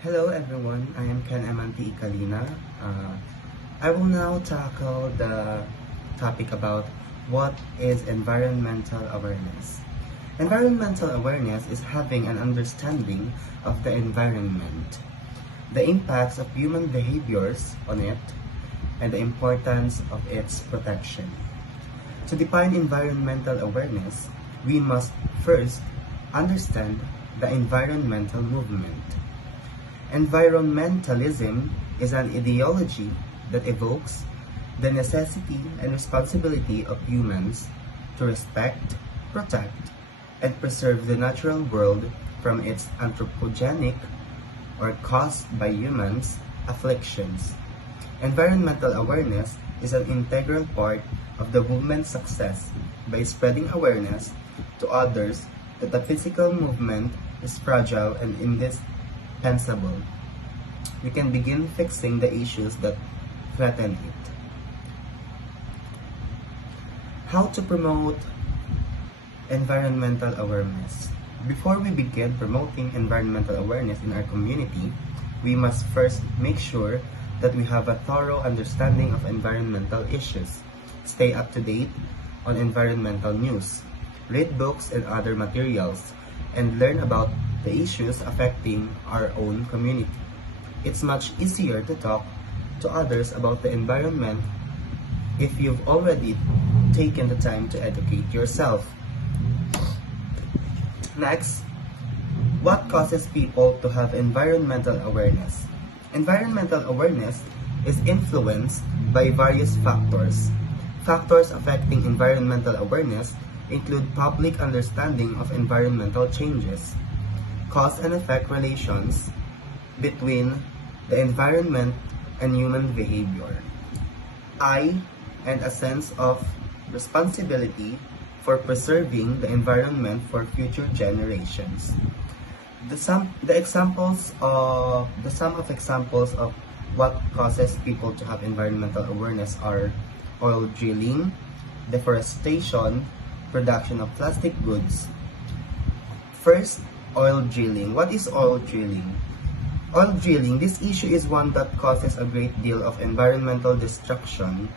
Hello everyone, I am Ken Emanti Ikalina. I will now tackle the topic about what is environmental awareness. Environmental awareness is having an understanding of the environment, the impacts of human behaviors on it, and the importance of its protection. To define environmental awareness, we must first understand the environmental movement. Environmentalism is an ideology that evokes the necessity and responsibility of humans to respect, protect, and preserve the natural world from its anthropogenic or caused by humans afflictions. Environmental awareness is an integral part of the movement's success by spreading awareness to others that the physical movement is fragile and indispensable. We can begin fixing the issues that threaten it. How to promote environmental awareness? Before we begin promoting environmental awareness in our community, we must first make sure that we have a thorough understanding of environmental issues, stay up to date on environmental news, read books and other materials, and learn about the issues affecting our own community. It's much easier to talk to others about the environment if you've already taken the time to educate yourself. Next, what causes people to have environmental awareness? Environmental awareness is influenced by various factors. Factors affecting environmental awareness include public understanding of environmental changes, cause and effect relations between the environment and human behavior, and a sense of responsibility for preserving the environment for future generations. The sum of examples of what causes people to have environmental awareness are oil drilling, deforestation, production of plastic goods. First, oil drilling. What is oil drilling? Oil drilling, this issue is one that causes a great deal of environmental destruction.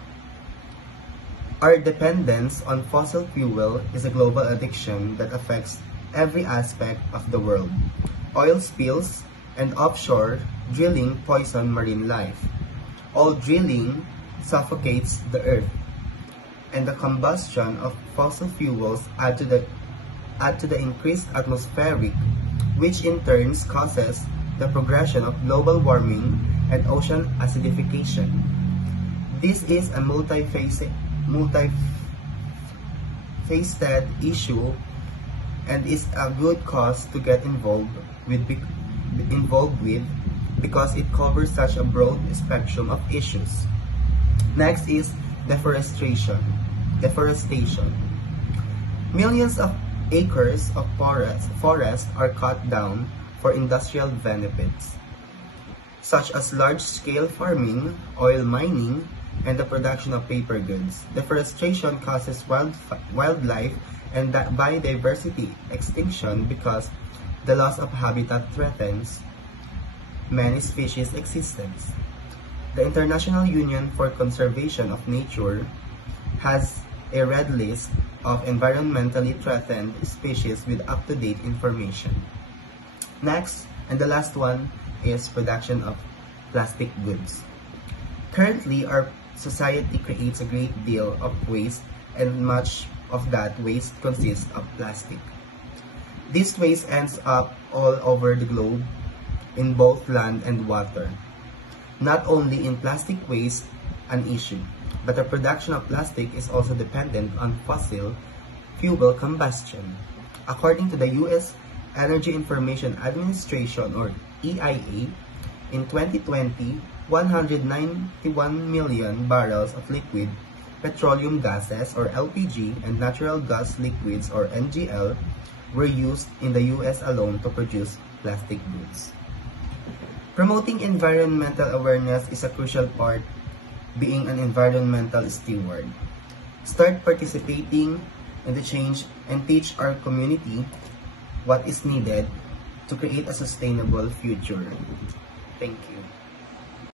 Our dependence on fossil fuel is a global addiction that affects every aspect of the world. Oil spills and offshore drilling poison marine life. Oil drilling suffocates the earth, and the combustion of fossil fuels add to the increased atmospheric, which in turn causes the progression of global warming and ocean acidification. This is a multifaceted issue and is a good cause to get involved with because it covers such a broad spectrum of issues. Next is deforestation. Millions of acres of forest are cut down for industrial benefits, such as large-scale farming, oil mining, and the production of paper goods. Deforestation causes wildlife and biodiversity extinction because the loss of habitat threatens many species' existence. The International Union for Conservation of Nature has a red list of environmentally threatened species with up-to-date information. Next, and the last one, is production of plastic goods. Currently, our society creates a great deal of waste, and much of that waste consists of plastic. This waste ends up all over the globe in both land and water. Not only in plastic waste an issue, but the production of plastic is also dependent on fossil fuel combustion. According to the U.S. Energy Information Administration, or EIA, in 2020, 191 million barrels of liquid petroleum gases, or LPG, and natural gas liquids, or NGL, were used in the U.S. alone to produce plastic goods. Promoting environmental awareness is a crucial part being an environmental steward. Start participating in the change and teach our community what is needed to create a sustainable future. Thank you.